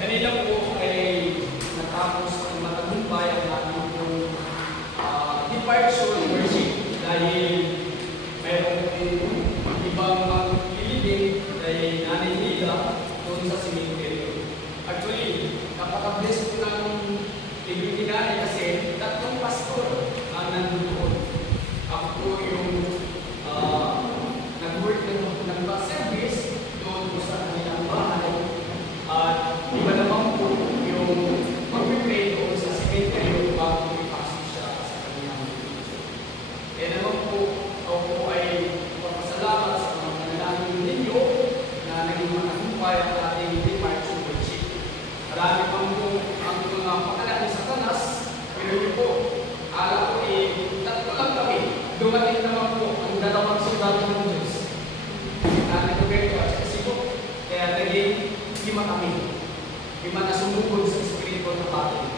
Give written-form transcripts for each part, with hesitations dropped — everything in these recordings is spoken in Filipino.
Kanina po ay natapos ang matagumpay ang ating pong departure worship dahil mayroong ibang maglilibing dahil nanay nila doon sa cemetery. Actually, napaka-bless po ng libing ni nanay kasi tatlong pastor ang nandoon. Ako po yung nag-work ng bus service doon po sa kanilang bahay. At iba naman po yung mag-pray doon sa cemetery bago ipasok siya sa kanilang video. Kaya naman po, ako po ay magpapasalamat sa mga manalangin ninyo na naging matagumpay ang ating departure worship. Marami pang po ang mga pakalaki sa tanas, pero yun po, ala ko tatlo lang kami. Dumating naman po ang dalawang sundalo ng Diyos. Natin Roberto at saka Sibo. Kaya naging 5 kami. 5 na sumugod sa Espiritu ng Panginoon.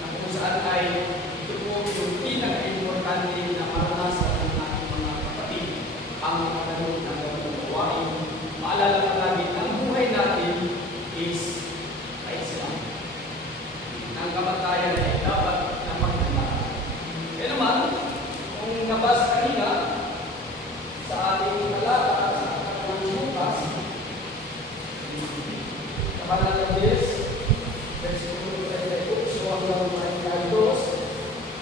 Na kung saan ay ito po yung pinaka-importante na maranasan ng ating mga kapatid. Ang makatanood ng ganung gawain. Maalala ka lagi, ang buhay natin is ay Islam. Ang kamatayan ay dapat na magkamaran. Kaya naman, kung nabasa kanina sa ating talata sa Lukas, kapag nag-alis, versikulo 32, so hanggang 32,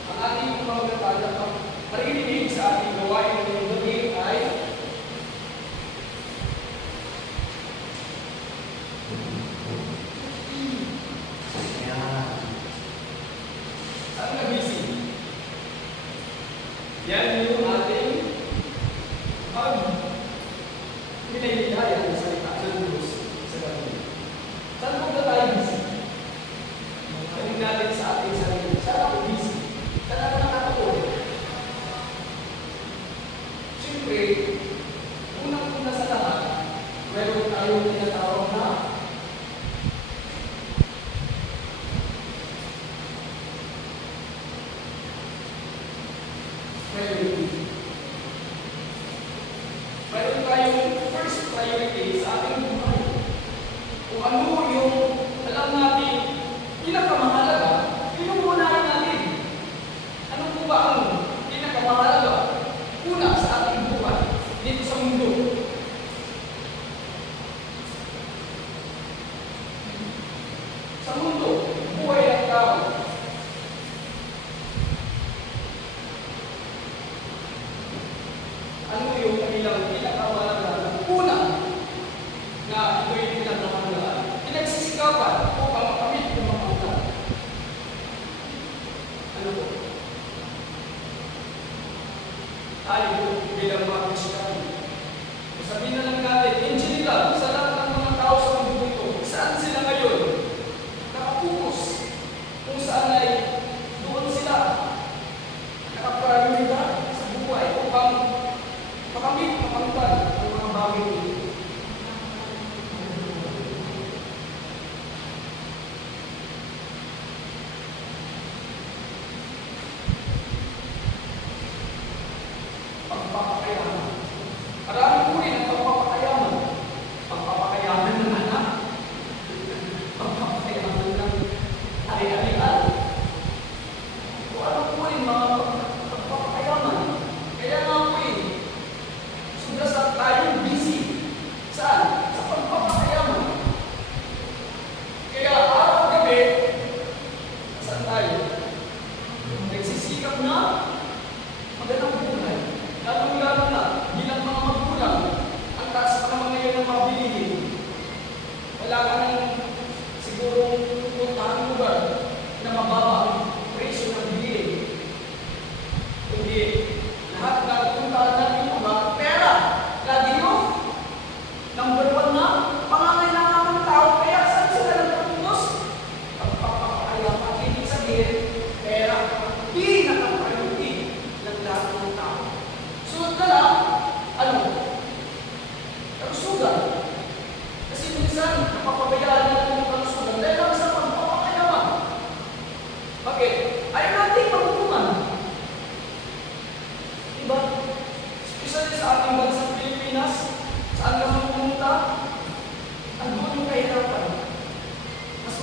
ang ating mga katala, marinig sa ating gawain ng gabi ay saan nag-isip? Yan yung ating pinahihayang na salita ng Diyos sa gabi. Saan po na tayo busy? Sabihin natin sa ating sarili, saan ako busy? Saan ako nakatulog? Siyempre, unang-una sa lahat, meron tayong tinatawag na priority. Meron tayong first priority sa ating buhay. Kung ano yung alam natin pinakamahalaga, pinuunahin natin. Ano po ba ang pinakamahalaga? Una sa ating buhay dito sa mundo. Sa mundo, buhay ng tao. Ano yung kanilang pinakamahalaga? Una, na ito yung pinakamahalaga. Pinagsisikapan upang makamit ng mga ulan. Ano po? Tayo bilang mga Kristiyano. Sabihin na lang natin, in general, sa lahat ng mga tao sa mundo ito, saan sila ngayon? Nakapokus. Kung saan ay doon sila nakaprioridad sa buhay upang makamit, makamtan ang mga bagay ito. Pagpapakayaman. Maraming uri ng pagpapakayaman. Pagpapakayaman ng anak. Pagpapakayaman ng ari-arian. Kung anong uri mga pagpapakayaman. Kaya nga uri, sobra sa tayong busy. Saan? Sa pagpapakayaman. Kaya araw-gabi, saan tayo? Nagsisikap na magandang buhay. Lalong-lalo na, bilang mga magulang, ang taas pa naman ngayon ng mga bilihin. Wala ka nang sigurong puntahan lugar na mababa ang presyo ng bilihin. Kundi lahat na puntahan natin lugar, pera, lagi yun. Number 1 na, pangangailangan ng tao, kaya saan sila nagpapuntos? Pagpapakayaman, ibig sabihin, pera, pinaka-priority ng lahat ng tao. Sunod na lang, ano? Kalusugan. Kasi minsan, napapabayaan natin yung kalusugan dahil lang sa pagpapakayaman. Bakit? Ayaw natin magutuman. Diba? Especially sa ating bansang Pilipinas, saan ka man pumunta, andun yung kahirapan. Mas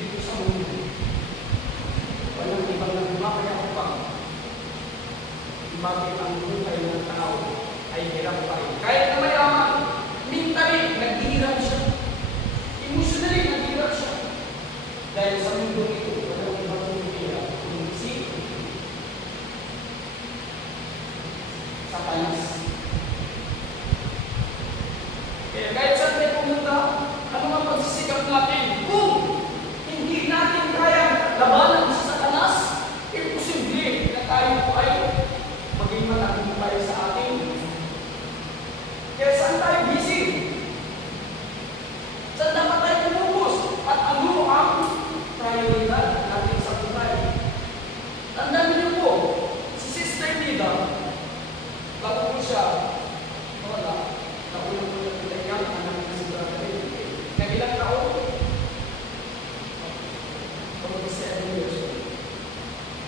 dito sa mundo. Walang ibang nagmapayakapang. Bakit ang buhay ng tao ay hirap pa rin. Kahit na mayaman, mentally, naghihirap siya. Emotionally, naghihirap siya. Dahil sa mundo ito, walang ibang hirap kundi si Satanas. Kaya kahit saan tayo pumunta, ano ang pagsisikap natin? Kung hindi natin kaya labanan sa Satanas, imposible na tayo po ay maging matagumpay sa ating. Kaya saan tayo busy? Saan dapat tayo pumupos? At ano ang prioridad natin sa buhay? Tandaan niyo po, si Sister Nida, bago po siya, wala, naulong po na pinagyan, anak na si Brother Ray. Nagilang taon? 47 years old.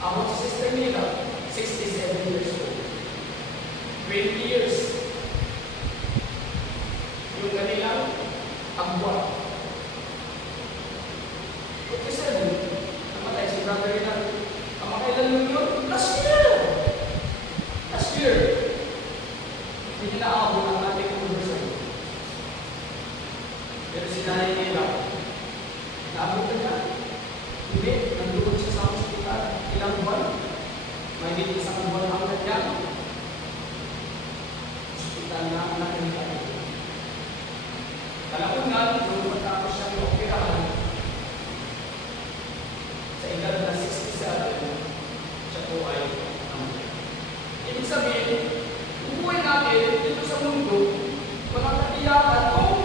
Ako si Sister Nida, 67 years old. 20 years. Yung kanilang agwa. 27. Namatay si Brother Ray. Kamakailan mo yun? Last year! Last year. Hindi na ako ng ating conversation. Pero si Nanay Nila, naabot na niya. Hindi, nandoon siya sa hospital. Ilang buwan? May hindi isang buwan ang kanya. Hospital na nakita. Kalaunan, nung matapos siyang operahan, sa edad na 67, siya po ay namatay. Ibig sabihin, buhay natin dito sa mundo, walang katiyakan kung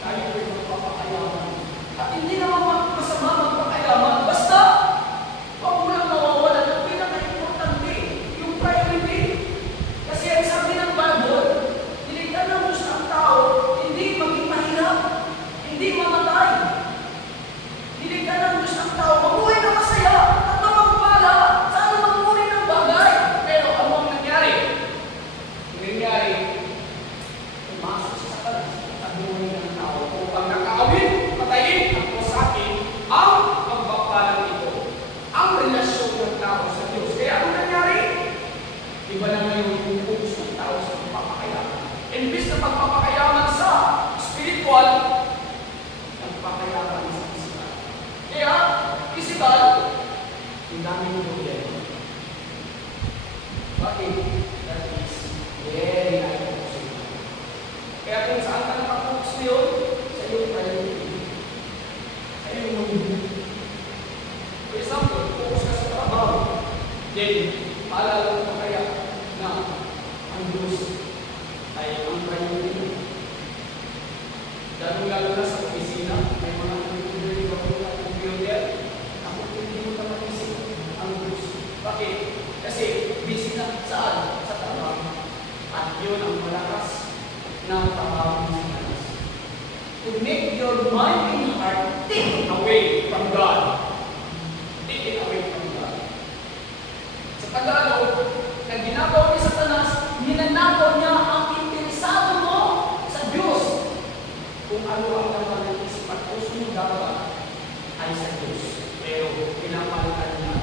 tayo ay magpapakayaman. At hindi naman masama magpakayaman, basta huwag mo lang mawawalan ng pinaka-importante, yung priority. Kasi ang sabi ng Bible, nilikha ng Diyos ang tao, hindi maging mahirap, hindi mamatay. Nilikha ng Diyos ang tao, mabuhay na masaya at mapagpala sa anumang uri ng bagay. Pero ano ang nangyari? Nangyari, pumasok sa Satanas at buhay ng tao upang nakaawin, patayin at kusakin ang pagpapalang ito, ang relasyon ng tao sa Diyos. Kaya ano nangyari? Iba na ngayon yung focus ng tao sa pagpapakayaman. Imbis na pagpapakayaman sa spiritual, pagpapakayaman sa physical. Kaya, physical, yung daming problema. Bakit? That is very impossible. Kaya kung saan ka nakapokus ngayon, sa iyo priority. Sa iyo mundo. For example, focus ka sa trabaho. Then, paalala mo kaya na ang Diyos ay ang priority. Lalo na sa opisina, may mga computer yung computer. Ako hindi mo naman isip ang Diyos. Bakit? Kasi busy na saan? Sa trabaho. At yun ang malakas na trabaho ng Satanas. To make your mind and heart take away from God. Take it away from God. Sa Tagalog, na ginagawa ni Satanas, ninanakaw niya ang interesado mo sa Diyos. Kung ano ang naman ng isip at puso mo dapat ay sa Diyos. Pero pinapalitan niya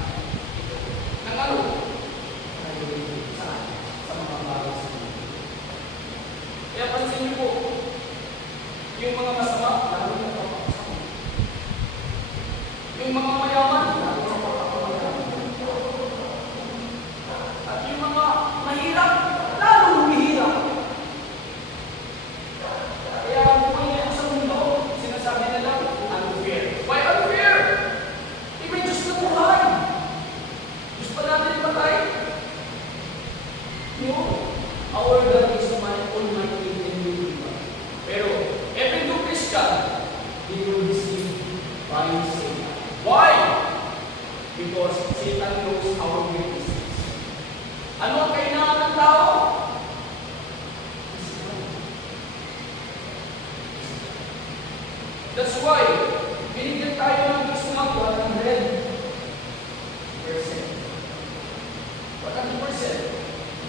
ito. Nang ano? Sa mga bagay sa mundo. Kaya pansin niyo po, yung mga masama, lalo na papakasama. Yung mga mayaman, lalo na papakamayaman. At yung mga mahirap, lalo humihirap. Kaya buhay ngayon sa mundo, sinasabi nila, unfair. Why unfair? May Diyos na buhay. Diyos pa natin patay. No. Our God is almighty and will. Pero, every new Christian, they will receive by Satan. Why? Because Satan knows our weaknesses. Ano ang kailangan ng tao? That's why, binigyan tayo ng Diyos ng 100%.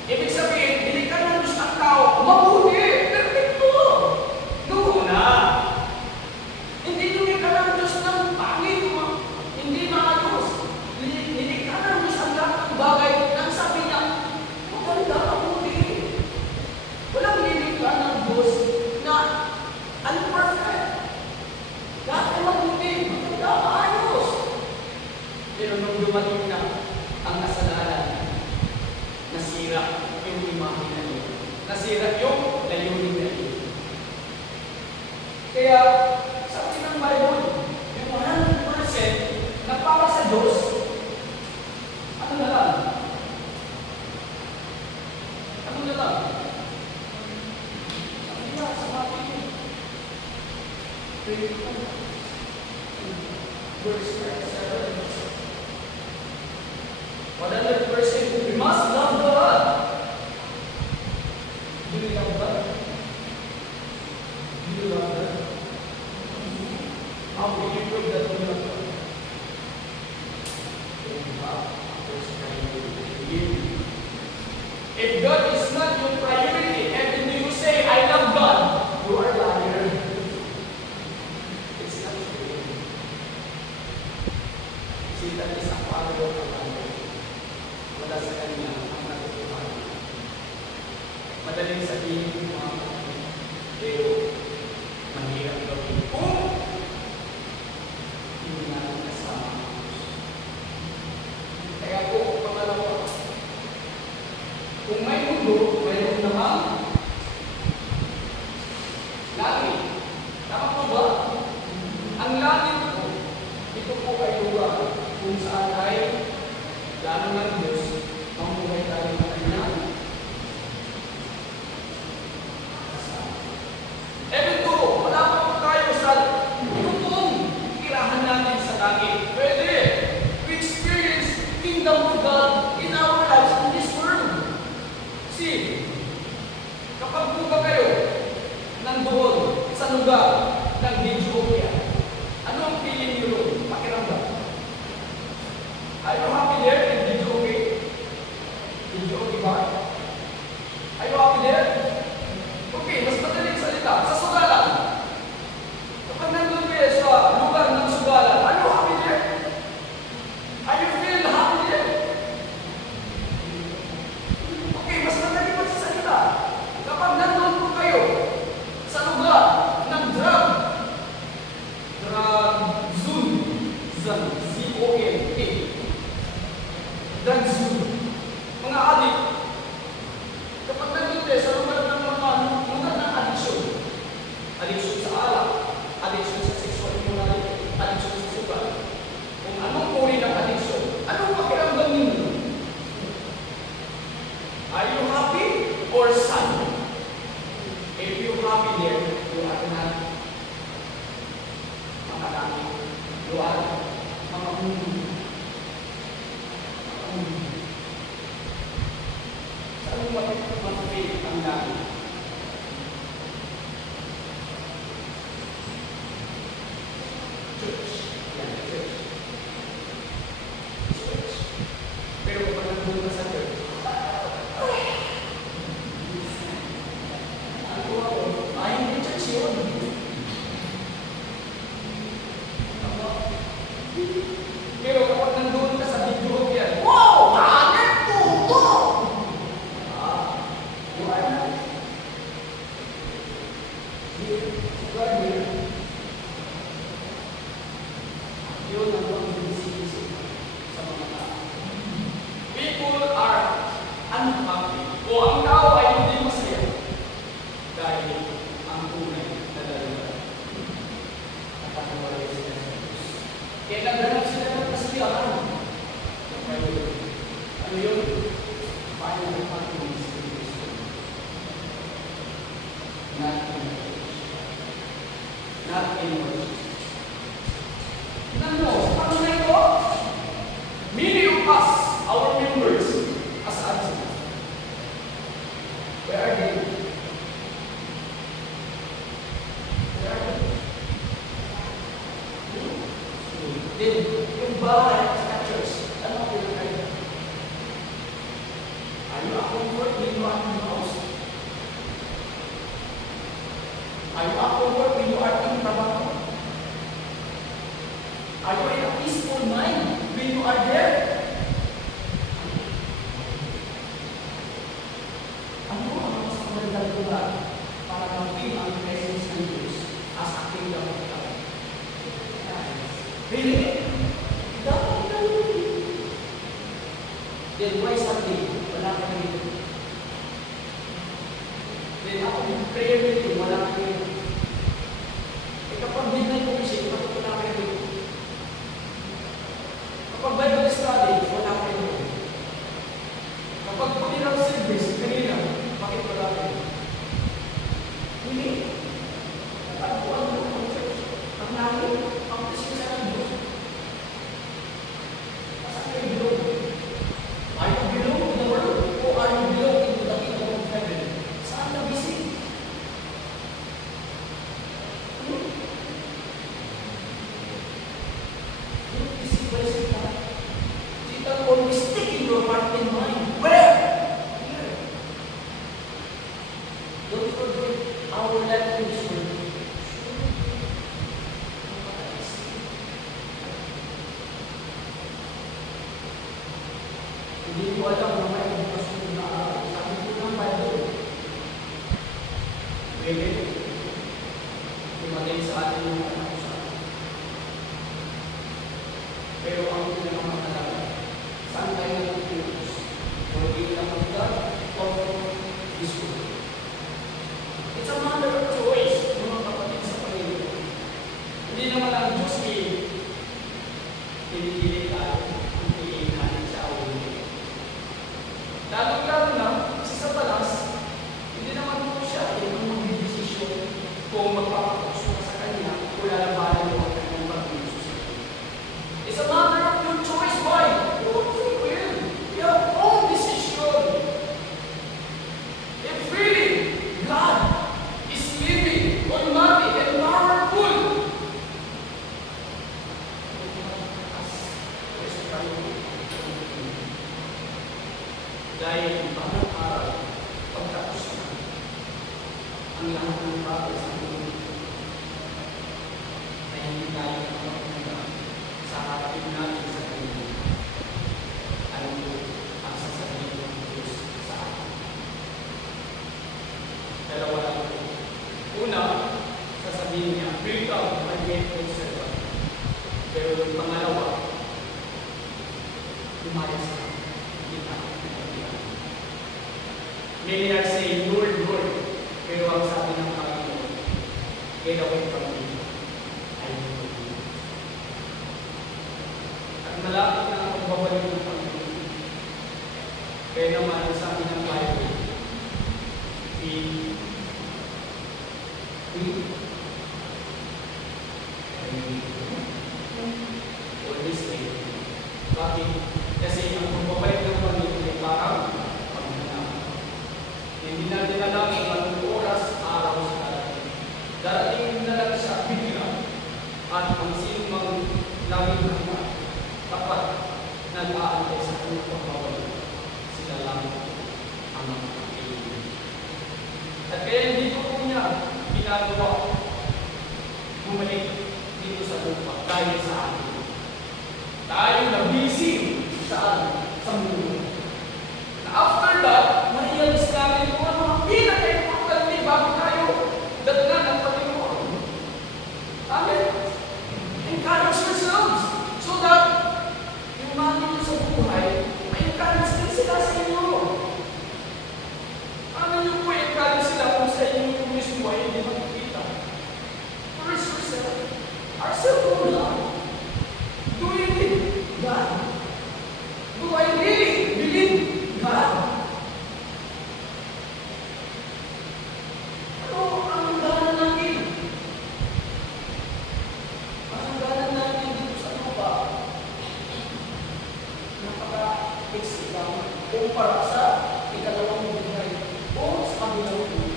Ibig sabihin, binigyan ng Diyos ng tao, mabuti, perfecto. Noon na. Hindi binigyan ng Diyos ng dumating na ang kasalanan, nasira yung imahe na yun. Nasira yung layunin na yun. Kaya, sabi ng Bible, yung 100% na para sa Diyos, ano na lang? Ano na lang? Sabi niya, sa Matthew, verse 7, 100%, we must love God. Do you love God? Do you love God? How will you prove that you love God? If God is not your priority, and then you say, I love God, you are a liar. It's not true. Satan is a follower of God. Wala sa kanya ang natutuhan. Madaling sabihin ng mga kapatid, pero mahirap gawin kung hindi natin kasama. Kaya po, pangalawa, kung may mundo, mayroon namang langit. Tama po ba? Ang langit po, ito po ay lugar kung saan ay plano ng Diyos, mamuhay tayo ng kanyang kasama. Even though, wala pa po tayo sa totoong tirahan natin sa langit. Pwede, we experience kingdom of God in our lives in this world. See, kapag po ba kayo nandoon sa lugar ng Ethiopia, ano ang feeling nyo doon? Pakiramdam. Are you happy there in Ethiopia? Ethiopia ba? Are you happy there? Okay, mas madaling salita. Sa sugalan. Kapag nandun kayo sa lugar ng sugalan, are you happy there? Are you feel happy there? Okay, mas madali pa sa salita. Kapag nandun po kayo sa lugar ng drug zone, Z-O-N-A, drug zone, mga adik, kapag nandun kayo sa lugar ng addiction, addiction sa alak, addiction sa sexual immorality, addiction sa sugar, kung anong uri ng addiction, anong pakiramdam ninyo? Are you happy or sad? If you're happy there, you are not makadami. You are makamundi. Saan mo mag-fail ang dami? Church. Yan, church. Church. Pero kapag nandun ka sa church, ay, hindi church yun. Pero kapag nandun ka sa video yan, wow! Hanep po! You are not. You are here. Yun ang mga binisip sa mga tao. People are unhappy. O ang tao ay hindi masaya. Dahil ang tunay na dalawa at patuloy sila sa Diyos. Kaya naghanap sila ng kasiyahan. Ano yun? Paano ang patuloy sa Diyos? Not in church. Not in worship. Tignan mo, paano na ito? Many of us, our members, as ads, where are they? Then, yung bahay sa church, ano ang pinakain? Are you a comfort when you are in the house? Are you a comfort when you are in trabaho? Are you in a peaceful mind when you are there? Ano ang mas magandang lugar para mag-feel ang presence ng Diyos as a kingdom of God? Really? Dapat na yun. Then why Sunday? Wala ka dito. Then ako yung prayer meeting, wala ka dito. Eh kapag midnight commission, bakit wala ka dito? Kapag Bible study, wala ka dito. Kapag funeral service, kanina, bakit wala ka dito? Hindi. Natagpuan mo ang church. Ang langit, ang presensya ng Diyos. Saan kayo bilog? Are you belong to the world? Or are you belong into the kingdom of heaven? Saan ka busy? Don't be sick by Satan. Satan always taking your heart and mind. Where? Here. Don't forget our language. Hindi ko alam na may kasunod na araw. Sabi ko ng Bible. Pwede. Tumating sa atin yung anak sa atin. Pero ang pinakamatalaga, saan tayo natutulos? For the kingdom of God or for this world? It's a matter of choice, mga kapatid sa Panginoon. Hindi naman ang Diyos pinipili tayo ang piliin natin sa awin. Lalo-lalo na, isa sa talas, hindi naman po siya yung magdidesisyon kung magpapakos ka sa kanya o lalabanan mo ang kanyang pag-isus. It's a matter of your choice. Why? Your free will. Your own decision. If really God is living, almighty, and powerful, dahil bawat araw, pagtapos na ang lahat ng bagay sa mundo ay hindi tayo nakapagpunta sa harapin natin sa kanila. Alam mo ang sasabihin ng Diyos sa atin. Dalawa lang po. Una, sasabihin niya, welcome, my faithful servant. Pero yung pangalawa, lumayas ka. Many are saying, Lord, Lord. Pero ang sabi ng Panginoon, get away from me. I don't know you. At malapit na ang pagbabalik ng Panginoon. Kaya naman ang sabi ng Bible, always wait. Bakit? Kasi ang pagbabalik ng Panginoon ay parang hindi natin alam kung anong oras, araw sa darating. Darating na lang siya bigla. At ang sinumang laging naman, dapat nag-aantay sa kanyang pagbabalik. Sila lang ang makakailan. At kaya hindi ko po niya ginagawa bumalik dito sa lupa dahil sa atin. Tayo na busy saan? Sa mundo. After that, ma-realize natin kung ano ang pinaka-importante bago tayo datnan ng Panginoon. Amen? Encourage yourselves so that yung mga nyo sa buhay, may encourage din sila sa inyo. Ano nyo po encourage sila kung sa inyo yung mismo ay hindi makikita? Praise yourself. Ourselves, O Lord. Do you need God? Do I really believe God? Ano ang gana natin? Ang gana natin dito sa lupa, napaka-exit lang kumpara sa ikalawang buhay o sa kabilang buhay.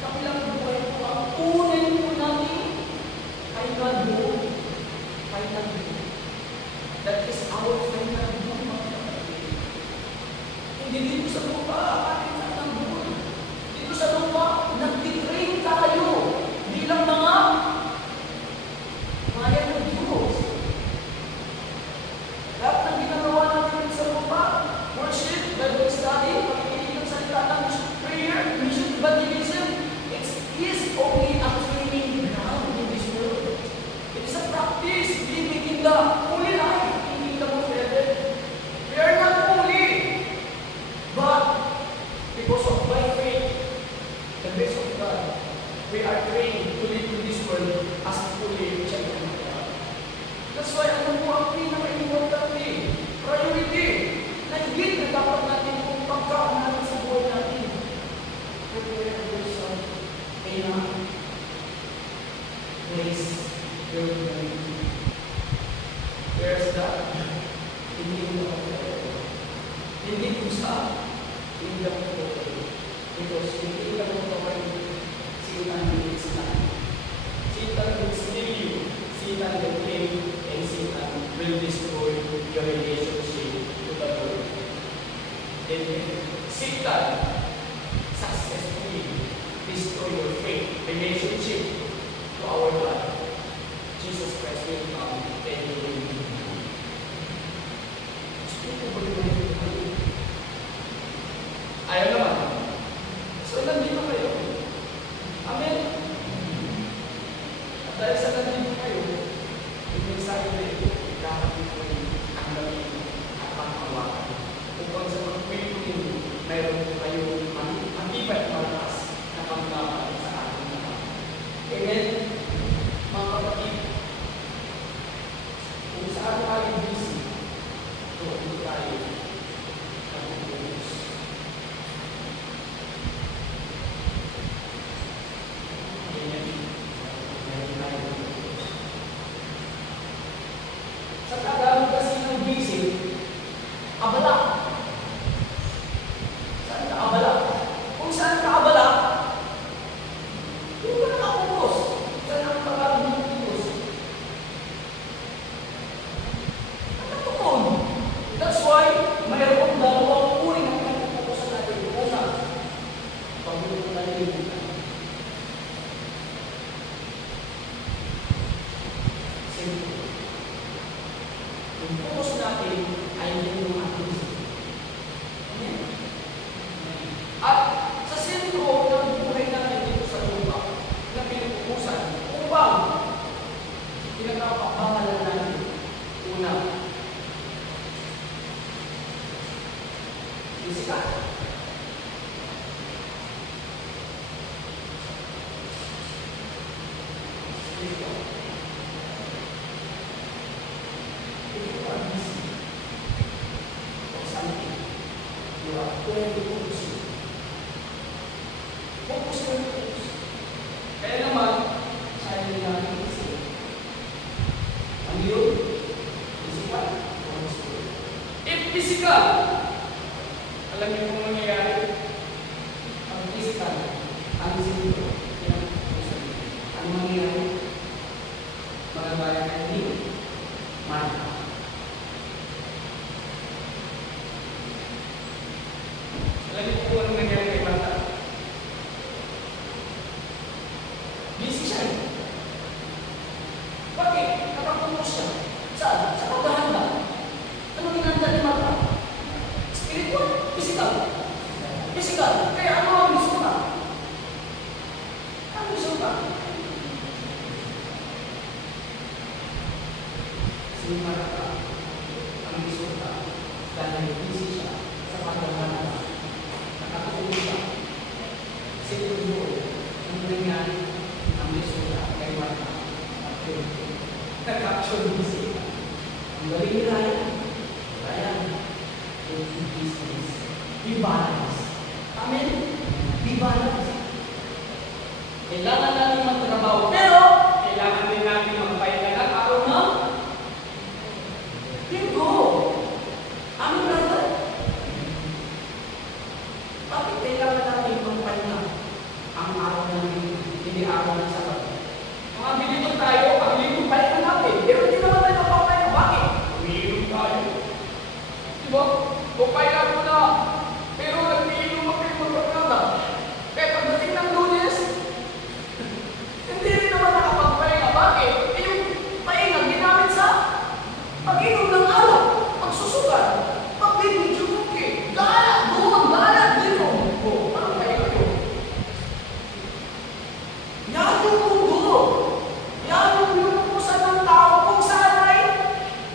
Kabilang buhay po ang unin po natin ay nandun. Ay nandun. That is our final doom, mga kapatid. Hindi dito sa lupa, ating natambun. Dito sa lupa, nag-train tayo bilang mga maya ng Diyos. Lahat ng ginagawa natin sa lupa, pinagpapahalan natin. Una, physical. Spiritual. If you are busy of something, you are going to focus. Focus na focus. Kaya naman, sabi nila natin kasi, ang yun, physical, or spiritual. If physical, alam niyo kung nangyayari, ang physical, ang spiritual, ang mangyayari, mga bayan ay hindi, marka. Alam niyo kung ano nangyayari kay Marta? Busy siya. Bakit? Nakapunos siya. Saan? Sa paghahanda. Anong hinanda ni Marta? Spiritual? Physical? Physical. Kaya ano ang resulta? Ang resulta? Si Marta, ang resulta, dahil busy siya sa paghahanda. Nakakatulog siya. Segundo, ang nangyari, ang resulta kay Marta. Nag-capture busy. Ang galing ni Ryan. Ryan, business. Be balance. Amen? Be balance. Kailangan natin magtrabaho, pero kailangan din natin magpahinga ng araw na linggo. Amen, brother? Bakit kailangan natin magpahinga ang araw na linggo, hindi araw na sabat? Mga bilibot tayo, ang linggo pahinga natin, pero hindi naman tayo magpapahinga. Bakit? Umiinom tayo. Diba? Papahinga mo na. Pero nag-iinom mo kayo magpapaganda. Kaya pagdating ng Lunes, hindi rin naman nakapagpahinga. Bakit? Eh yung pahinga ginamit sa pag-inom ng alak, pagsusugal, pagbibidyo-buki, gala, doon, gala, dito. O, parang pahinga yun. Yan yung mundo. Yan yung pinupusan ng tao kung saan ay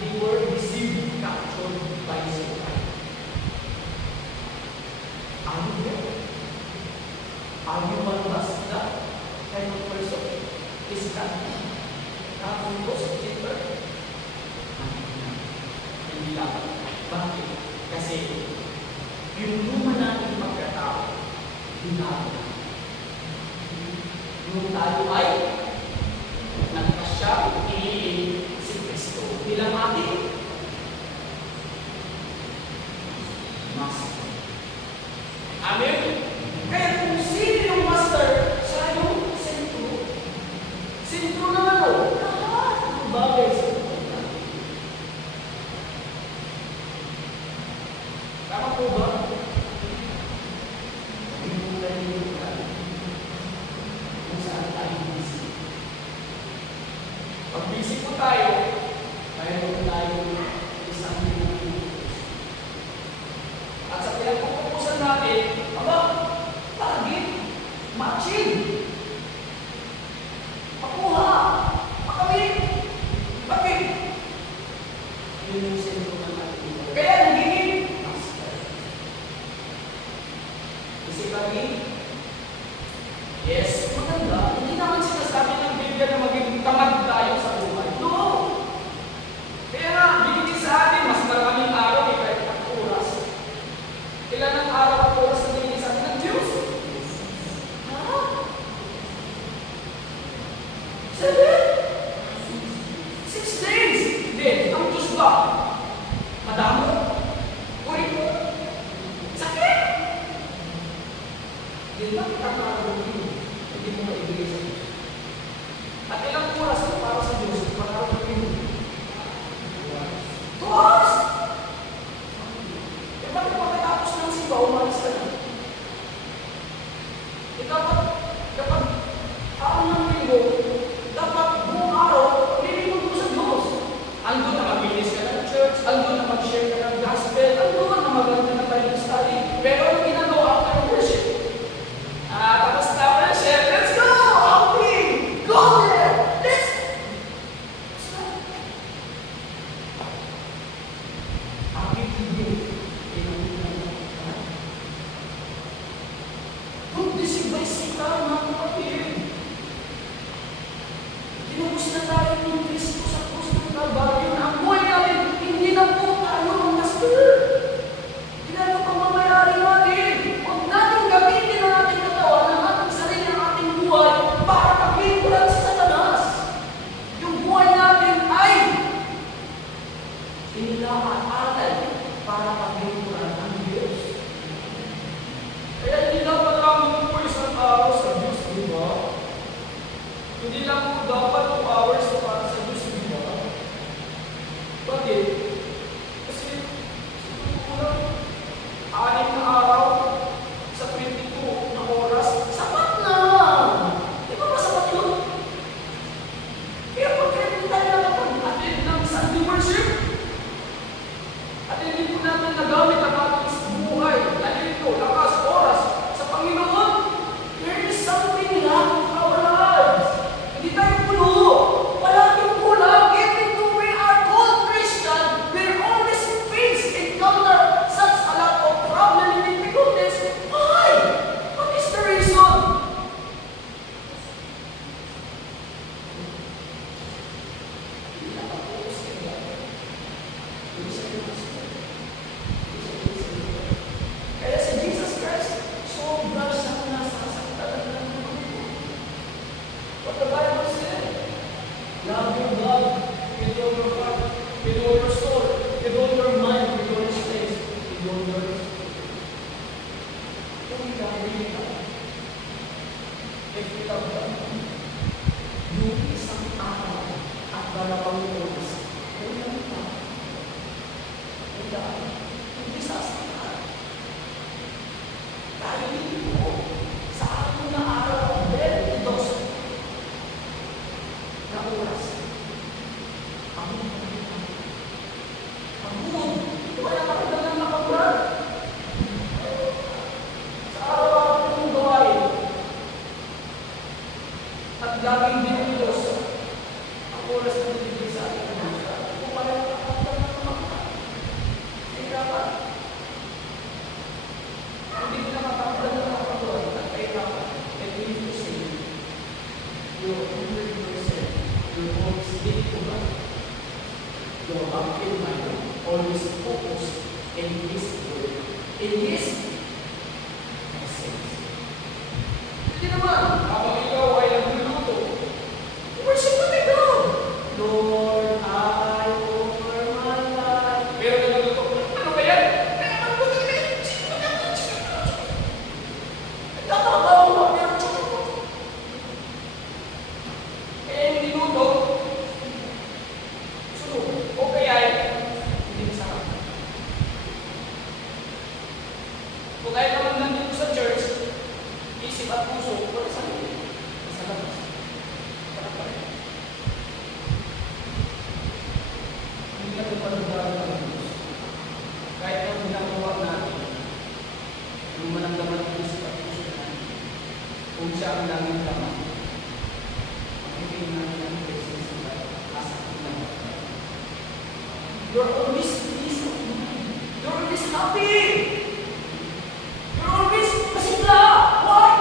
they were deceived, captured by Satan. Are you there? Are you one of that kind of person? Is that kapungkos, cheaper? Hindi lang. Bakit? Kasi yung luma natin pagkatao, binago. Nung tayo ay nagpasya, iniin si Kristo bilang ating master. Amen? Kaya kung sino yung master, siya yung sentro. Sentro na ano? Lahat ng bagay sa buhay. Tama po ba? Hindi mo tayo nilugan kung saan tayo busy. Pag busy po tayo, mayroon tayo isang pinag-focus. At sa pinag-focusan natin, aba, target, matching, makuha, makamit. Bakit? Yun yung sentro ng ating buhay. Kaya nagiging master. Physically, yes, maganda. Hindi naman sinasabi ng Biblia na maging tamad tayo sa buhay. No! Kaya nga, binigay sa atin, mas maraming araw, kahit ang oras. Ilan ang araw at oras na binigay sa atin ng Diyos? Ha? body, with all your heart, with all your soul, with all your mind, with all your strength, with all your kung gagawin ka, if without God, yung isang araw at dalawang oras, kailan ka? Hindi sasaktan. Tayo dito, sa ating na araw, very dos na oras. Ang buong, wala ka rin lang nakapag sa araw-araw ng gawain. At laging dinilos ang oras na dito sa ating na kung wala ka rin dapat hindi ko nakakapagod na nakapagod at kailangan and we need to say you're 100% you're always giving to God your heart and mind always focus in His word in His message. Hindi naman habang ikaw ay nagluluto worship mo kay God. Lord, I offer my life. Pero nagluluto ano ba yan? Kung siya ang daming laman, makikita natin ang presence ng God as a kingdom. You're always peace of mind. You're always happy. You're always masigla. Why?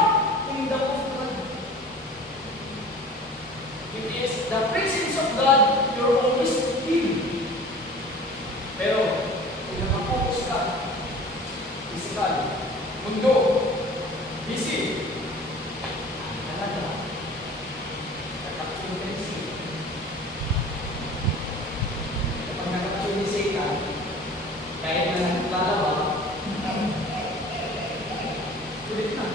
Kingdom of God. It is the presence of God, you're always healed. Pero, kung nakapokus ka, physical, mundo, busy, kahit na naglalaba, sulit na.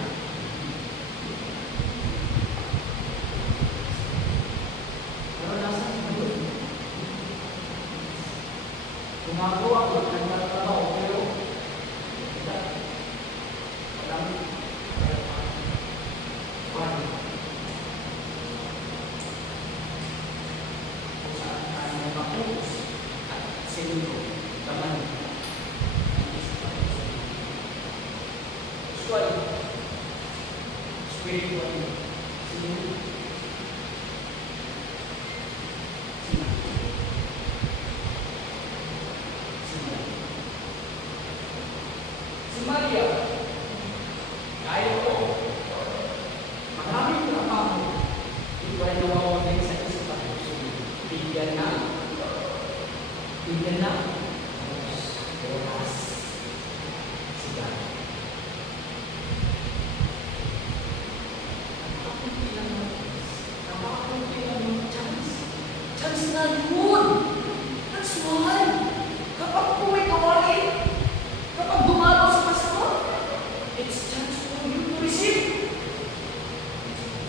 Pero nasa doon. Gumagawa ko, nagtatrabaho, pero walang kung saan tayo makapokus at sinuro, laman. Spiritual. Si Maria, kaya ko, maraming trabaho, hindi ko ay nawawagay sa isipan. Bigyan na, oras, siya. Chance na yun. That's why. Kapag puwi gawain, kapag dumalaw sa pastor, it's chance for you to receive.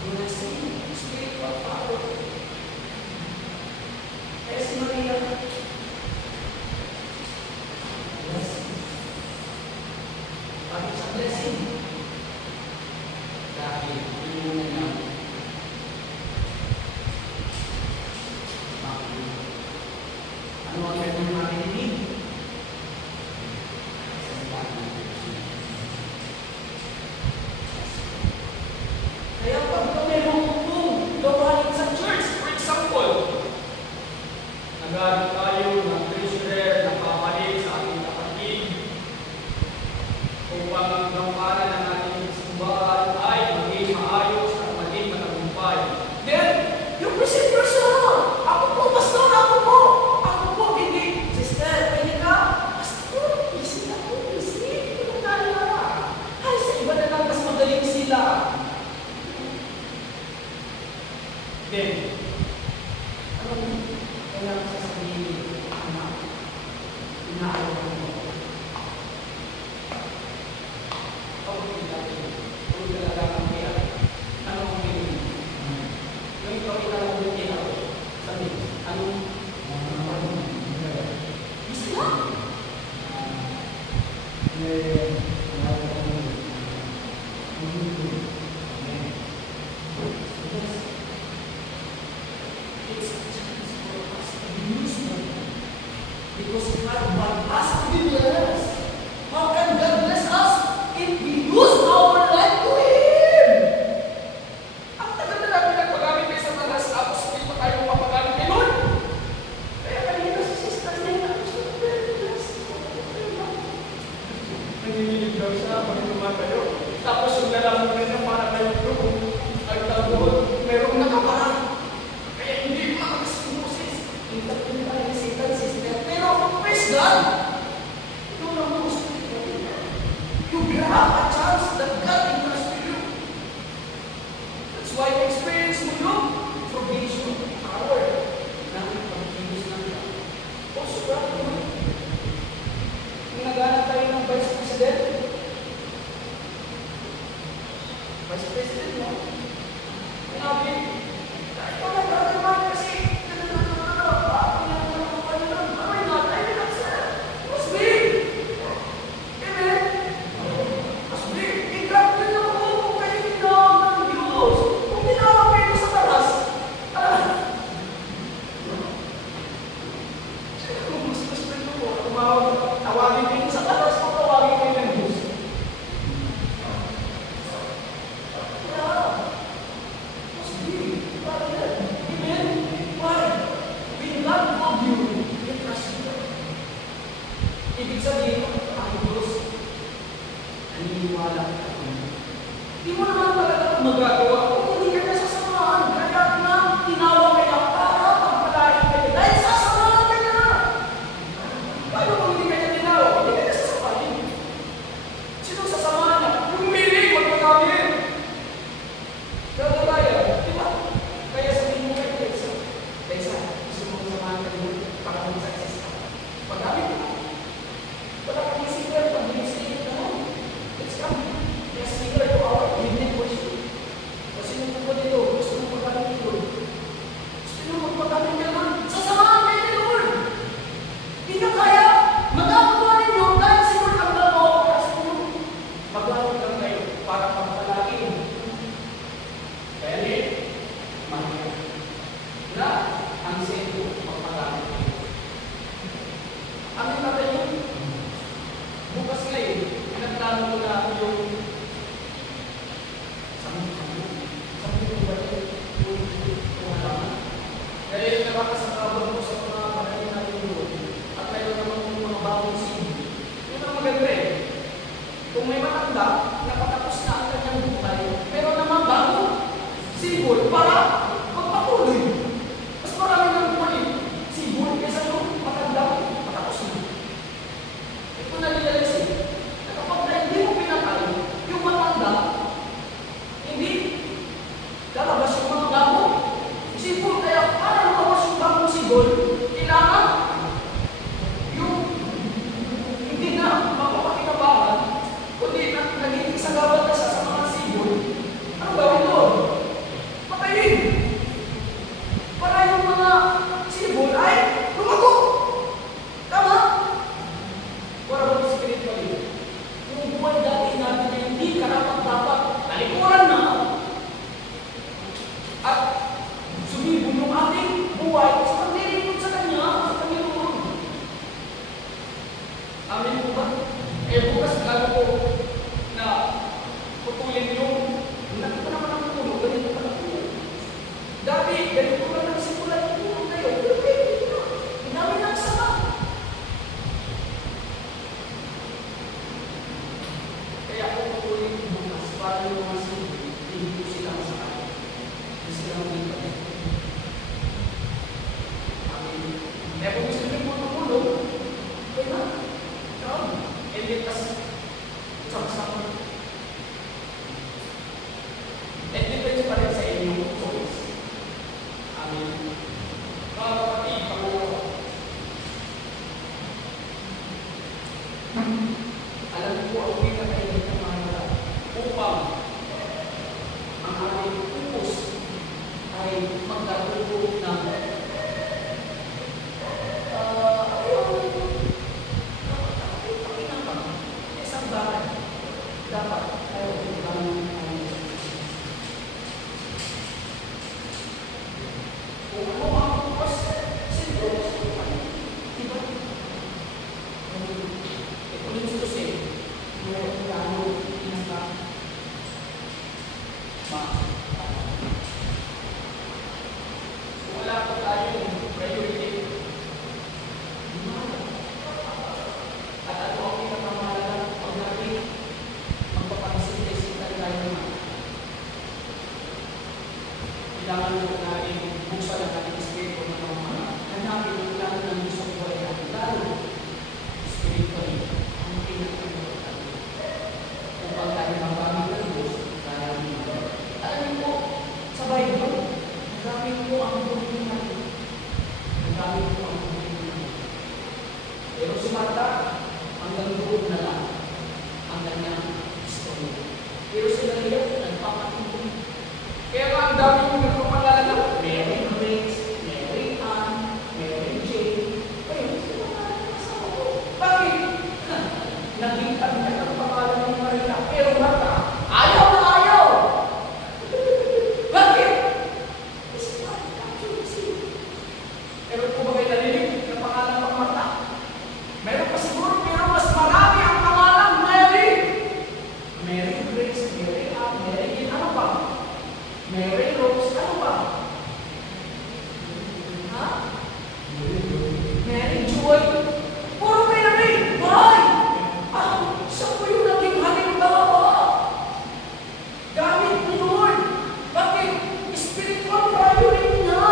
Blessing, spiritual power. Kaya si Maria, blessing. Bakit sa blessing? Dahil inuuna niya ano ang gagawin natin ini? Kaya pag mayroong kung gawain sa church, for example, nagalit tayo ng treasurer na papalit sa ating kapatid upang gampanan ng ating simbahan ay maging maayos at maging matagumpay. Then, you present yourself. Ako po, pastor, ako po, hindi kaya sasabihin, anak, inaawa mo. Huwag talaga kang kaya. Ano ang meaning? Yung ikaw italang mo kaya ako. Sabi, anong gusto mo? It's a chance for us to be useful. Because God wants us to be blessed. How can God bless us if we use our life to Him? Ang tagal na namin nagpagamit kayo sa talas, tapos hindi pa tayo mapagamit kay Lord. Kaya kanina si Sister Nena, so very blessed. Nanginginig daw siya pag tumatayo. Tapos yung lalaman na niya para kayo doon. Ay tawag, merong nakaparang. Kaya hindi makakasimusis. Hindi tayo ni Satan, Sister. Pero, praise God! Ito lang ang gusto ko. You grab a chance that God entrusted you. That's why you experience mo yung provision, power, ng pagkilos ng God. Also, brother, kung naghanap tayo ng Vice President, Vice President, no? Sinabi, ito na gagawin kasi, tawagin kayo sa talas o tawagin kayo ng Diyos? Ibig sabihin, ang Diyos, naniniwala ka. Hindi mo naman talaga magagawa kung hindi ka na sasamahan. Kaya nga, tinawag kaya para magpalain kayo. Dahil sasamahan ka na. Paano kung hindi ka niya tinawag? Hindi ka na sasamahin. Sino sasamahan niya? Yung milig, magpagawin. Kaya kaya, di ba? Kaya sabihin mo kayo, Lisa, gusto mo sasamahan ka doon para mag-success ka. Pagawin ka. Wala kang secret, pag-ministry ka naman. Let's come. Let's secret to our evening worship. Kasi nung po dito, gusto mo magpagaling ni Lord. Gusto nyo magpagaling kay Lord. Sasamahan kayo ni Lord. Hindi nyo kaya, magagawa ninyo dahil si Lord ang gagawa para sa inyo. Maglawag lang kayo para pagpalagin. Kaya ni, mahal na ang sento magpagaling kayo. Ang natin yun, bukas ngayon, pinagplano ko na yung sabi ko ba yung halaman. Kaya yung nakakasakabang ko sa mga panayin natin doon at mayroon naman yung mga bagong sino. Yun ang maganda eh. Kung may matanda, napatapos na ang kanyang buhay, pero naman bago, sibol para magpatuloy. Mas marami ng buhay. Sibol kaysa yung matanda, patapos na. Ito na nilalasin. Kapag na hindi mo pinatay, yung matanda, hindi lalabas yung mga bago. Sibol, kaya para lumabas yung bagong sibol, kailangan yung hindi na mapapakinabangan, kundi na naging isagawan na siya sa mga sibol. Ano gawin doon? Patayin! Para yung mga sibol ay lumago! Tama? Para ba spiritually? Yung buhay dati natin na hindi karapat-dapat, talikuran na. At sumibon yung ating buhay sa paglilingkod sa Kanya, sa Panginoon. Amin po ba? Eh bukas lalo po na putulin yung nakita naman ang puno, ganito pa lang po. Dati, ganito lang nagsimula yung puno ngayon. Pero kayo, ang dami ng sama. Kaya ako patuloy bukas para yung mga sindi, hindi ko sila masakay. Hindi sila magiging. Amin. Kaya kung gusto nyo puno-puno, kaya na. Come. And let us sama-sama. And depende pa rin sa inyong choice. Amin. Mga kapatid, Alam ko ang pinakainit ng mga upang ang ating pupus ay magkatuto ng isang bagay. Dapat tayo ang kung ano mga pupus, sino diba? Ito gusto siya. Meron plano pinaka wala po tayong priority. At ano ang pinakamahalaga pag natin magpapansin-tesitan tayo naman. Kailangan po natin buksan ang ating espiritu ng mga hanapin ang plano ng Diyos sa buhay natin. Lalo, spiritually, ang pinaka-importante. Upang tayo magamit ng Diyos, kaya naman. Alam niyo po, sa Bible, nagamit po ang buhay natin. Nagamit po ang buhay natin. Pero si Marta, hanggang doon na lang ang kanyang istorya. Pero si Maria, nagpapatuloy. Kaya nga ang dami kong nagpapangalan, Mary Grace, Mary Ann, Mary Jane. Ayun, sila ang asawa ko. Bakit? Naging kami ang pangalan ng Maria. Pero Marta, ayaw na ayaw! Bakit? Kasi Marta, pero kung ba kayo nalilig ng pangalan ng Marta? Meron pa siguro, pero mas marami ang pangalan Mary. Mary Grace, Mary Ann, Mary Jane, ano pa? Mary Rose, ano ba? Ha? Mary Joy. Puro Mary. Why? Saan po yung naging halimbawa? Gamit ni Lord. Bakit? Spiritual priority na.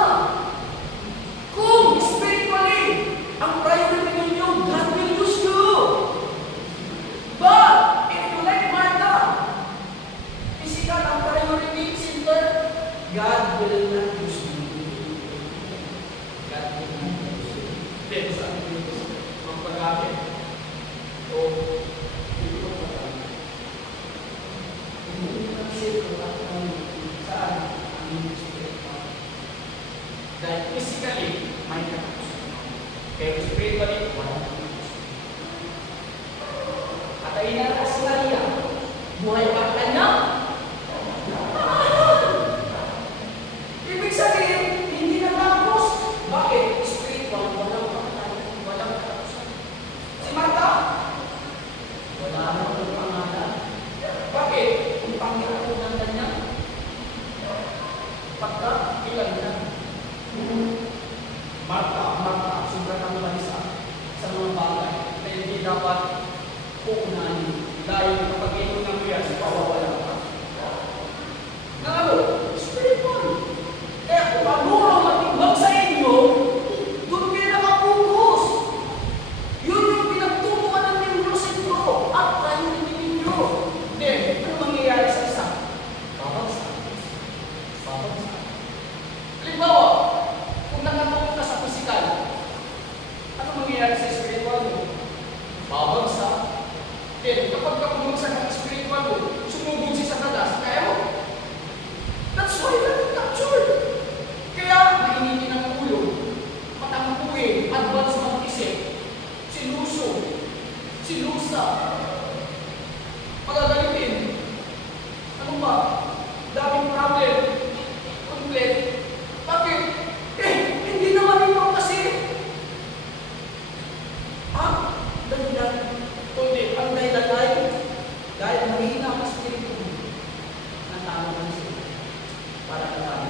Kung spiritually, ang priority ninyo, God will use you. But, if you like Martha, physical ang priority, God will not use you. God will not use you. Then, saan ito? Magpagamit. O, hindi ko pagamit. Hindi ko nagsip ko at saan ang inyong spiritual. Dahil physically, may nakapos. Pero spiritually, wala nakapos. At ay naras Maria, buhay pa kanya. Bakit? Spiritual, walang katapusan. Si Martha, wala naman pangalan. Bakit? Kung Panginoon ng kanya, pagka ilan na. Martha, sobrang ang balisa sa mga bagay na hindi dapat uunahin. Dahil kapag inunan mo yan, pawawala ka. Nangalo, spiritual. Kaya kung ano ang matimbang sa inyo, doon kayo nakapokus. Yun yung pinagtutukan ng libro sa inyo at priority ninyo. Then, ano mangyayari sa isa? Babagsak. Halimbawa, kung nakatutok ka sa physical, ano mangyayari sa spiritual mo? Babagsak. Then, kapag bumagsak ang spiritual mo, sumubog si Satanas, kaya mo? That's why you're captured. Kaya, mainitin ang ulo, matangkuin, advance mag-isip, silusa, pagagalitin. Ano ba? Daming problem. Complete. Bakit? Hindi naman ito kasi. Dahilan. Kundi, ang dahilan ay dahil mahina ang espiritu mo. Natalo ka siya. Para natalo.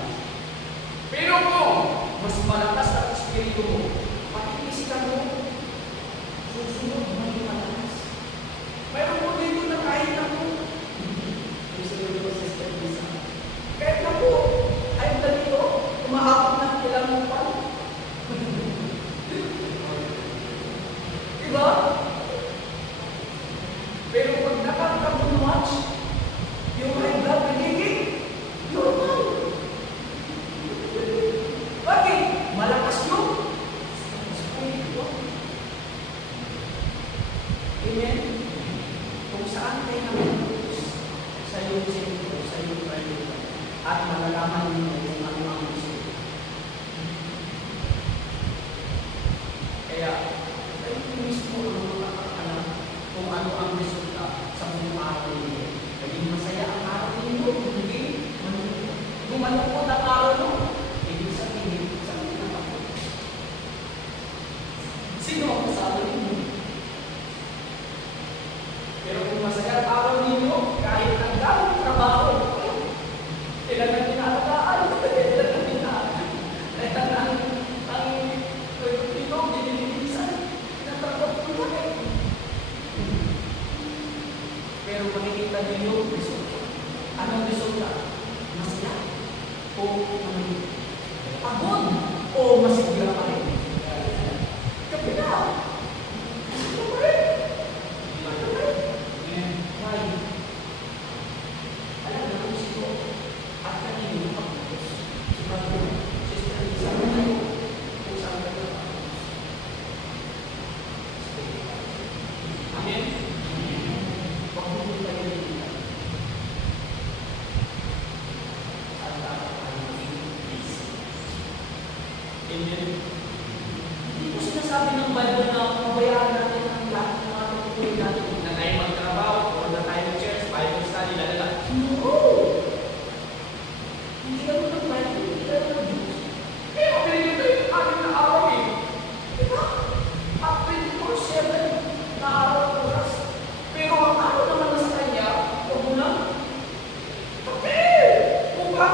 Pero kung mas malakas ang espiritu mo, pakikisan mo, susunod maging malakas. Mayroon po dito na kahit ako. Kahit ako, ay ganito, umaabot na ilang upal. Diba? Pero pag nakakabunwatch, yung high blood pinigil, normal. Bakit? Malakas yun. Amen? Kung saan kayo naman sa iyong sentro, sa iyong prayer, at malalaman ninyo kung ano ang gusto. Kaya, kayo mismo ang makakaalam kung ano ang resulta sa buong araw ninyo. Maging masaya ang araw ninyo, hindi gumalungkot ang araw mo. Ibig sabihin ng ako. Sino ang kasama ninyo? Pero kung masaya ang araw ninyo, kahit ang daming trabaho, ilan ang tinatagaan, ilan ang tinatagaan. Ang ito, dinilisan, tinatanggap ko lang. Pero makikita ninyo yung resulta. Anong resulta? Masaya o pagod o masigla pa rin? Kapila! Masigla pa rin! Why? Alam na kung sino at kanino yung pagkakas. Si Pagod, Sister Lisa, tayo kung saan ka na pagkakas. Amen? Huwag mo tayo nalimutan. Amen? Hindi ko sinasabi ng Bible na mabayaan natin ang lahat ng mga pagkukulit natin. Na tayo magtrabaho o na tayo mag-church, Bible study, lalala. No! Hindi ganun ng Bible, hindi ganun ng Diyos. Eh, pinigil tayo yung amin na araw eh. Diba? At 24/7 na araw at oras. Pero ang araw naman na sa kanya, huwag mo lang. Okay! Buka!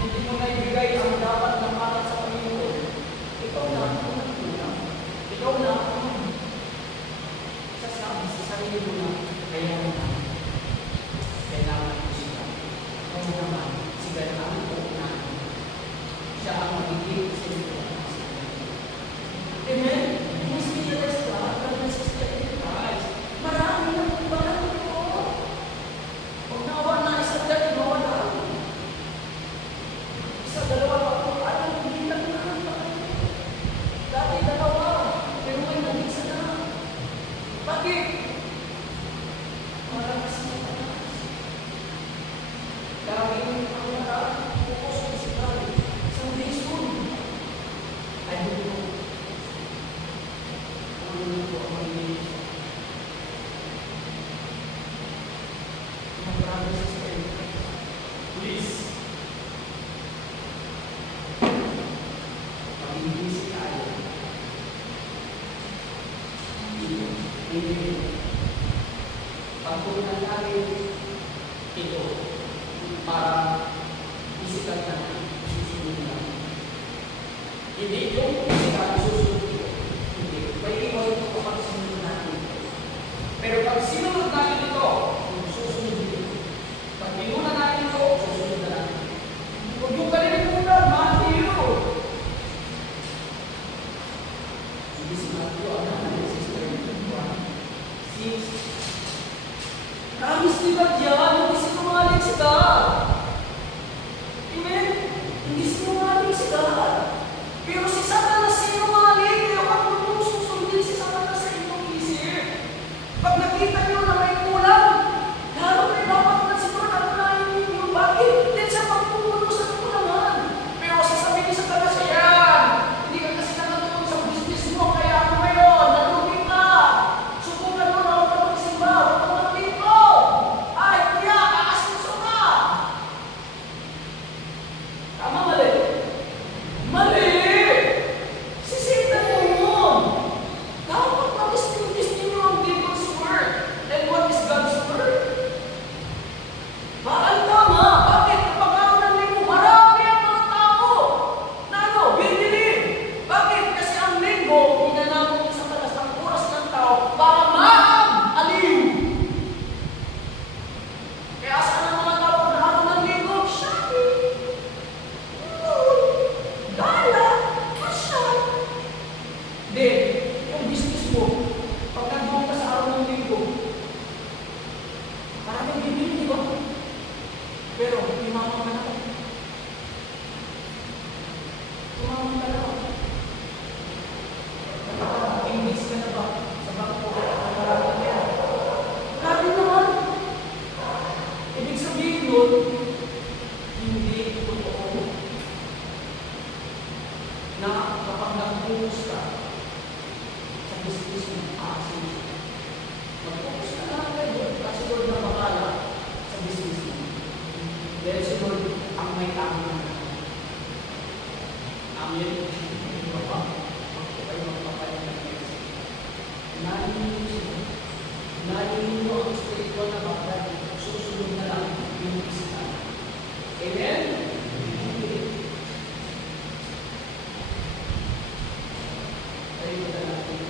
Hindi mo na ibigay ang dapat na para sa Panginoon. Ikaw na ang kulang. Ikaw na ang sasabi sa sarili mo na kailangan na. Kailangan ko siya. Ikaw naman, sigalaan ko na. Siya ang magiging sentro. Amen? Mas realize ka, brothers and sisters in Christ, marami na kung bakit ito. Huwag nawa na isang dati mawala. Isa, dalawa pa kung alam, hindi lang naman. Dati dalawa, pero may nag-isa na. Bakit? Malakas na malakas. Laging ang lahat, focus ko si God. Isang reason. I don't know. Ano po ang mag-iisip? Mga brothers and sisters, please, mag-iisip tayo. Hindi. Pagkunan natin ito para isikan natin, susunod natin. Hindi yung isikan, susunod ito. Hindi. May iwan ito kapag sinunod natin ito. Pero pag sinunod natin ito, susunod ito. Pag inunan natin ito, susunod na natin. Huwag yung kalimutan, Matthew! Hindi si Matthew, ang nanay, sister, promise ni God yan, hindi sinungaling si God. Amen? Hindi sinungaling si God. Pero si Satanas sinungaling. business mo, mag-focus ka lang kayo doon kasi Lord na bakala sa business mo. Dahil si Lord ang may tama. Amen. Baba, magpapay ng Diyos. Nalilino ang spiritual na bagay. Susunod na lang yung physical. Amen? Tayo na natin.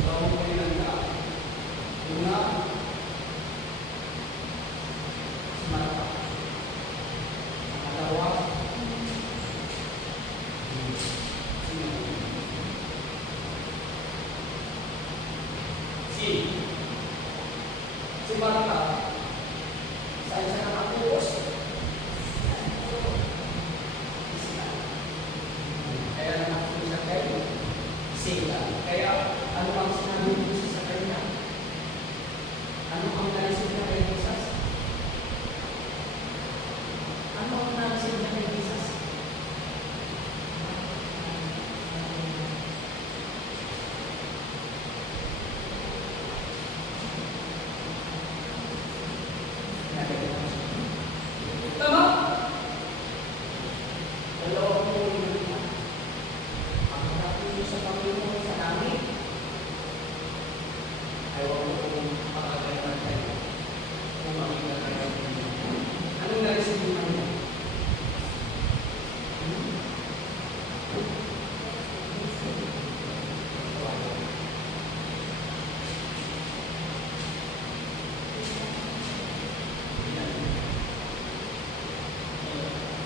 Tawag ko lang na. Una, Marta. Pangalawa, si Marta, saan siya nakapupos? Kaya nakapupos siya kayo? Sila. Kaya, ano ang sinabi mo sa kanya? Ano ang naisip na kay Jesus? Ano ang naisip na kay Jesus? Tama? Dalawang pumuli na. Ang nakapili sa Panginoon sa langit, ay huwag mo kung makagayaan kayo. Kung makikita kayo. Anong narisip mo naman?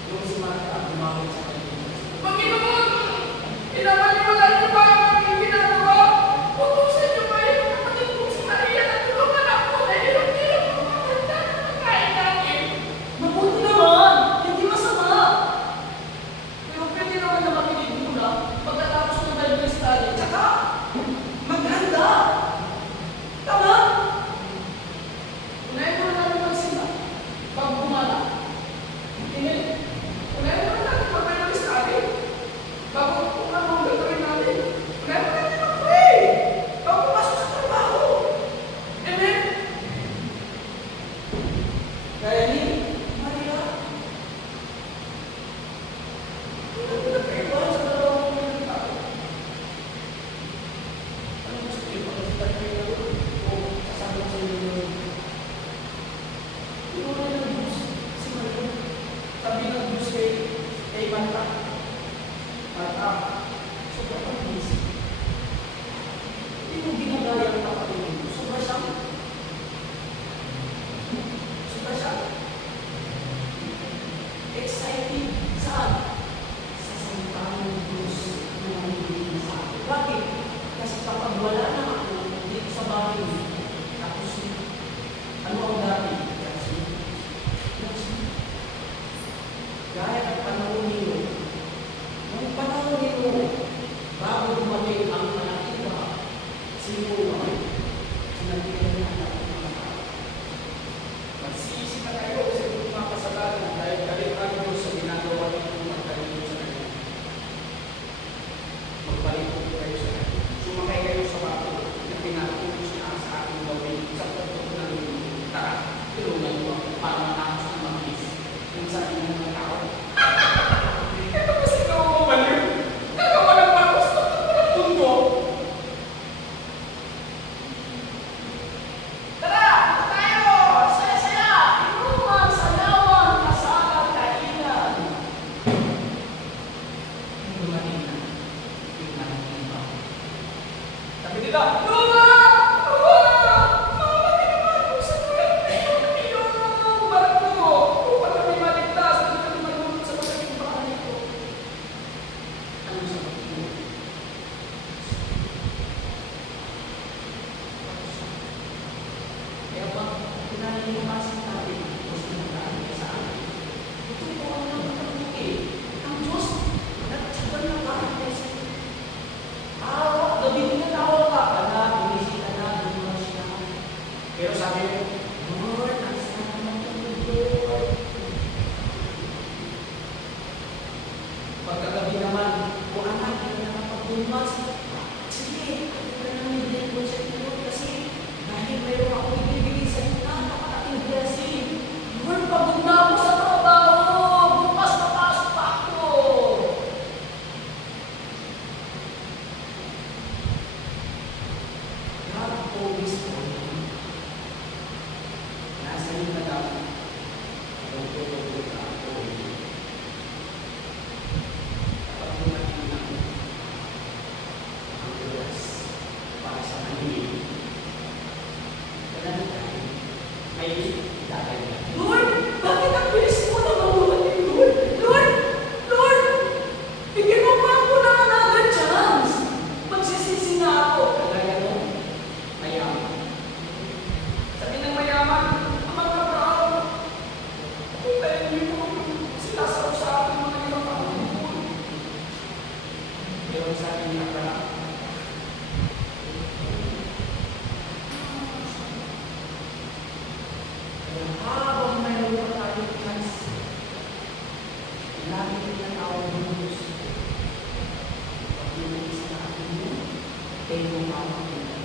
Yung si Marta, lumawag sa kanya. Panginoon! Pinapaniwala niyo ba ang aking ginagawa? Utusan niyo ba yung kapatid kong si Maria na tulungan ako dahil hirap-hirap ang maganda ng pagkain natin? Mabuti naman! Hindi masama! Pero pwede naman na makinig muna pagkatapos ng Bible study. Tsaka, maghanda! Tama? Unahin mo na natin magsimba bago gumala. Amen? Unahin mo na natin mag-Bible study bago kung ano ang gagawin natin. Unahin mo natin mag-pray bago pumasok sa trabaho. Amen? Kaya ni Maria, hindi na pinagkaibahan sa dalawang mga tao. Ano gusto niyo? Pagkasitan kayo na doon o kasama sa inyo doon? Inunan ng Diyos si Maria. Sabi ng Diyos kay Marta, Marta, sobrang pag-iis. Hindi mo ginagaya ang kapatid mo. Sobra siya. Sobra siya. Excited. Saan? Sa salita ng Diyos na nangyayari sa akin. Bakit? Kasi kapag wala na ako dito sa bahay, tapos ano ang dati? Gaya ng panahon ninyo. Nung panahon ninyo, bago dumating ang malaking sinuwa, sinabihan niya ang malaking mga. Magsisi na kayo sa inyong mga kasalanan dahil kalimutan niyo sa ginagawa ninyo magkalito sa kanya. Magbalik po kayo sa kanya. Sumakay kayo sa bato na pinatulog siya sa akin. yung amang tingnan.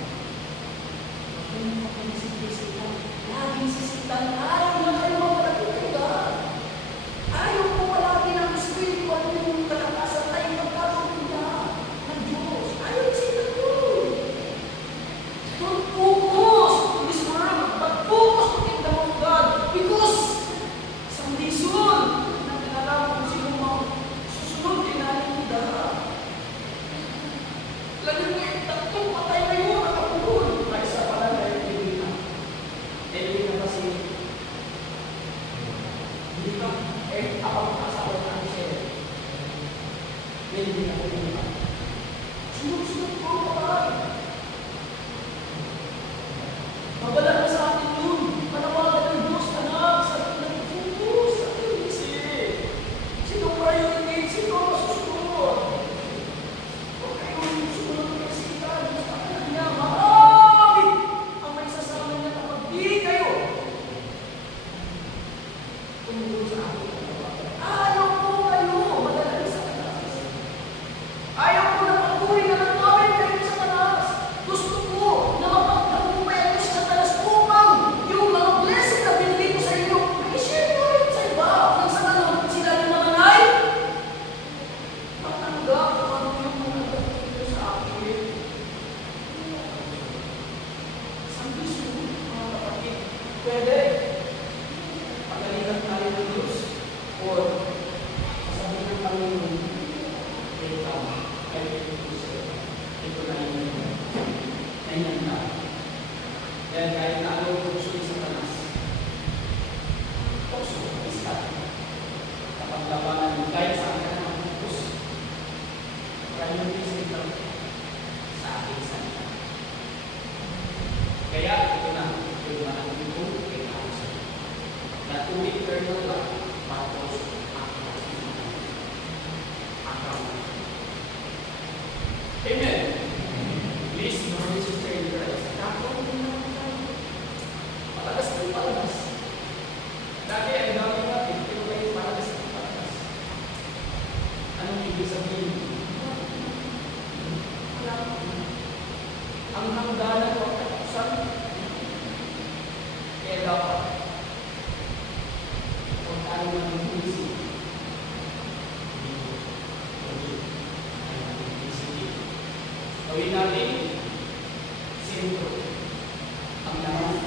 Kung makapagsigisita, laging sisitan, ayaw na kayo magpapagkita. Ayaw po palagi ng Espiritu at yung kalakasan tayo magkakapita ng Diyos. Ayaw sila po. Don't focus on this world, but focus on the kingdom of God. Because someday soon, natin alam kung sino mga susunod kinahin ni Dara. Lagi mo yung tatlong patay na yun, nakapulol. Ay, isa pala na yung Elwina. Elwina kasi, hindi ka, apang asawa na siya. Elwina ko yun ba? Sunod-sunod ko ang patay. Mabala na sa atin yun. Manawagan ng Diyos, anak, sa atin ng focus, sa atin isip. Sino priority? Sino masusunod? Huwag kayong sumunod ng kasitan. Sa atin niya, marami ang may sasama niya kapag di kayo tumulong sa atin. Ayaw po kayo madala sa tanas. Ayaw po na patuloy na nagawin kayo sa tanas. Gusto ko na mapagtagumpay kayo sa tanas upang yung mga blessing na binigay ko sa inyo, i-share nyo rin sa iba. Nang sa ganun, sila rin naman ay matanggap kung ano yung mga nagtagumpay sa akin. Sabi sunod, mga kapatid, pwede pagalitan tayo ng Diyos or sasabihin ng Panginoon, ito, ay ito na yun. Ganyan na. Dahil kahit na anong tukso sa tanas, tukso, iskat, kapag labanan mo, kahit saan ka naman tukos, kaya yung isip sa ating salita. Kaya ito na, yung mga nagtutulog kay Kausa. That to eternal life, but also Amen. Please, Lord, sister in Christ. Nakakawin din naman tayo. Patagas tayo palagas. Dati, ang dami natin, pero kayo palagas tayo palagas. Anong ibig sabihin? Ang hangganan o katapusan, kaya dapat kung tayo mag-iisip, gawin natin sentro ang laman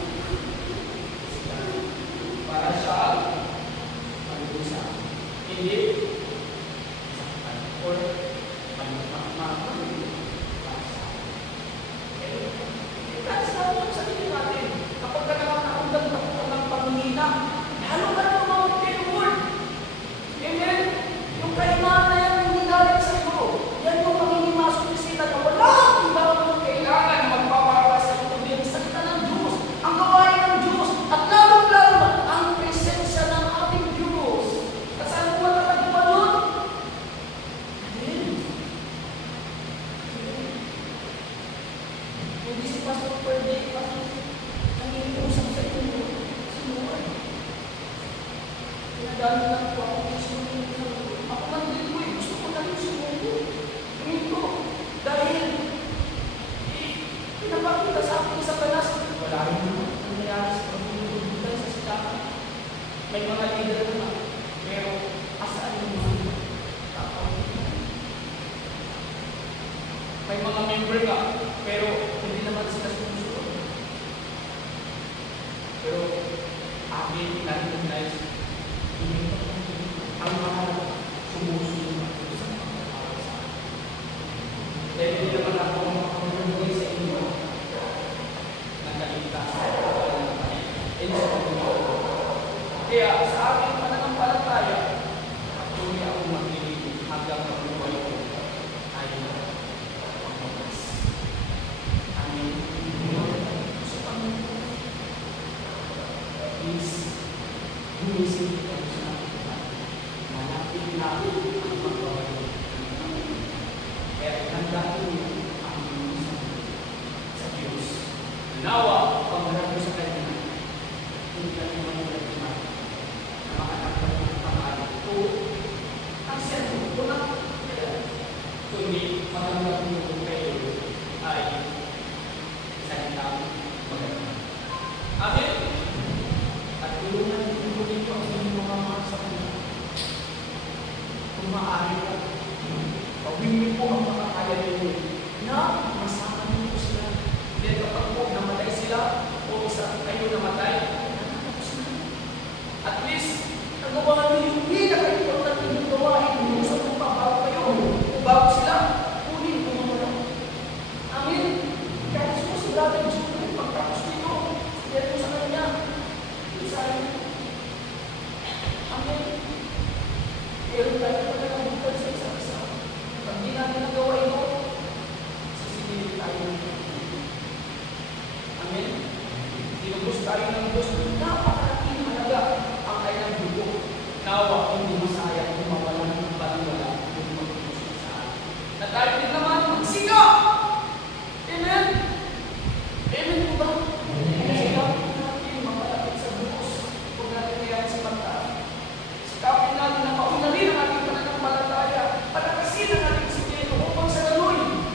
para siya mag-usa. Hindi or magmamahal para sa atin. Kasi sa tingin natin, kapag nakakaundan ng pangungina, lalo ka na tumawag kay Lord. Amen? Yung kailangan na yan, hindi galing sa iyo. Yan yung panginimasok ni Satan na wala. Hindi mo kailangan magpapara sa iyo. Yung salita ng Diyos, ang gawain ng Diyos, at lalong-lalo ang presensya ng ating Diyos. At saan mo matatag pa doon? Amen. Hindi si Pastor per day, nangiusap sa inyo. Sinuwan. Pinadalo lang po ako ng sumundo. Ako man din po, gusto ko na rin sumundo. Ito. Dahil, pinapakita sa akin sa kanas, wala rin naman nangyayari sa pagbubuhay sa sitakan. May mga leader naman, pero asaan yung mga tao? May mga member ka, pero hindi naman sila sumusunod. Pero, akin, na-recognize, ang mahalaga, sumusunod ako sa mga para sa akin. Dahil hindi naman ako makapagbubuhay sa inyo ng kaligtas sa pagbubuhay. Kaya sa aking pananampalataya, patuloy akong makinig hanggang pagbubuhay ko ay magpapas. Amen. Sa Panginoon, please, gumising kayo sa aking pananampalataya. maaari po, gawin niyo po ang makakaya ninyo na masama niyo po sila. Dahil kapag po namatay sila o isa kayo namatay, natapos na. At least, nagawa niyo yung pinaka-importante yung gawain niyo sa lupa bago kayo o bago sila, kunin po mga. Amen. Kaya sumusigurado yung Diyos na pagtapos nito, dahil po sa kanya, isahin. Amen. Pero tayo pa na lang bukod sa isa't isa. Pag di natin nagawa ito, sisipilin tayo. Amen. Tinubos tayo ng Diyos. Napakalaking halaga ang kanyang dugo. Nawa, hindi masayang kung mawalan ng baliwala kung magtubos sa atin. Na tayo din naman, magsiga! Amen? Amen po ba? Sikapin natin mapalapit sa Diyos. Huwag natin kaya sa mata. Sikapin natin na paunalin ang ating pananampalataya. Palakasin ang ating sikreto upang sa gano'n.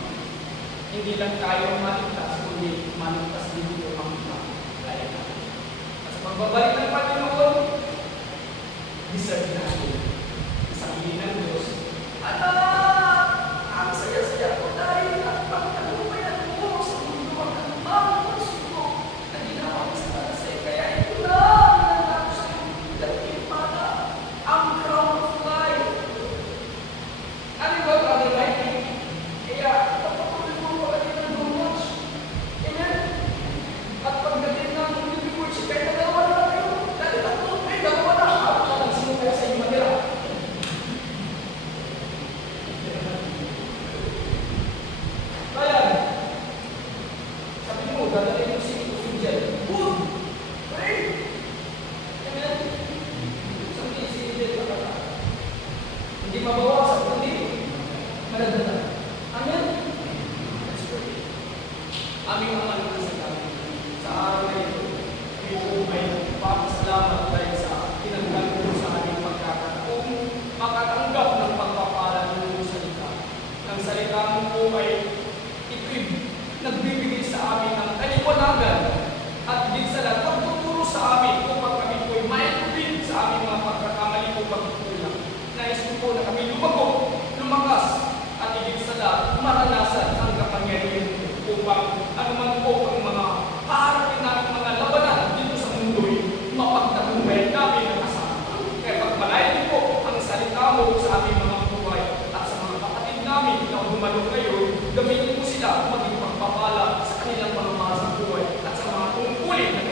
Hindi lang tayo maligtas, kundi maligtas din ito ang kaya natin. At sa pagbabalik ng Panginoon, deserve natin. Sabihin ng Diyos, anak! Ang saya-saya ko dahil at pagkalumayan mo sa mundo ang anumang pagsuko na ginawa mo sa talasay. Kaya ito na, minanap sa iyong dating para ang crown of life. Ano ba, brother Mike? Kaya, napatuloy mo pala din ng lumos. Amen? At pagdating ng bibigod siya, kaya nagawa na kayo. Dahil tatlo, may nagawa na. Ako na lang sino kaya sa inyo matira. Kaya, sabi mo, dadalhin mo si Angel. Good! Pray! Amen? Sabi si Angel, nakata. Hindi mabawasan, kundi madadala. Amen? Let's pray. Aming Ama na sa kami. Sa araw na ito, ito ay papasalamat dahil sa tinanggal mo sa aming pagkakataong makatanggap ng pagpapala ng iyong salita. Ang salita mo po ay ito'y nagbibigay sa amin ng kaliwanagan at din sa lahat pagtuturo sa amin upang kami po'y maitubig sa aming mga pagkakamali o pagkukulang. Nais ko po na kami lumakas at higit sa lahat maranasan ang kapangyarihan mo upang anuman po ang mga paharapin natin mga labanan dito sa mundo'y mapagtagumpayan namin ang kasama. Kaya pagpalain po ang salita mo sa aming mga buhay at sa mga kapatid namin na dumalo ngayon, gamitin mo sila maging pagpapala sa kanilang mga buhay at sa mga tungkulin na